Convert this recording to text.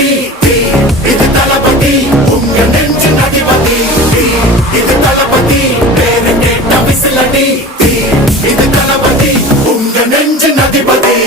தளபதி இது தளபதி உங்க நெஞ்சு அதிபதி இது தளபதி பேரு கேட்ட விசிலடி இது தளபதி உங்க நெஞ்சு அதிபதி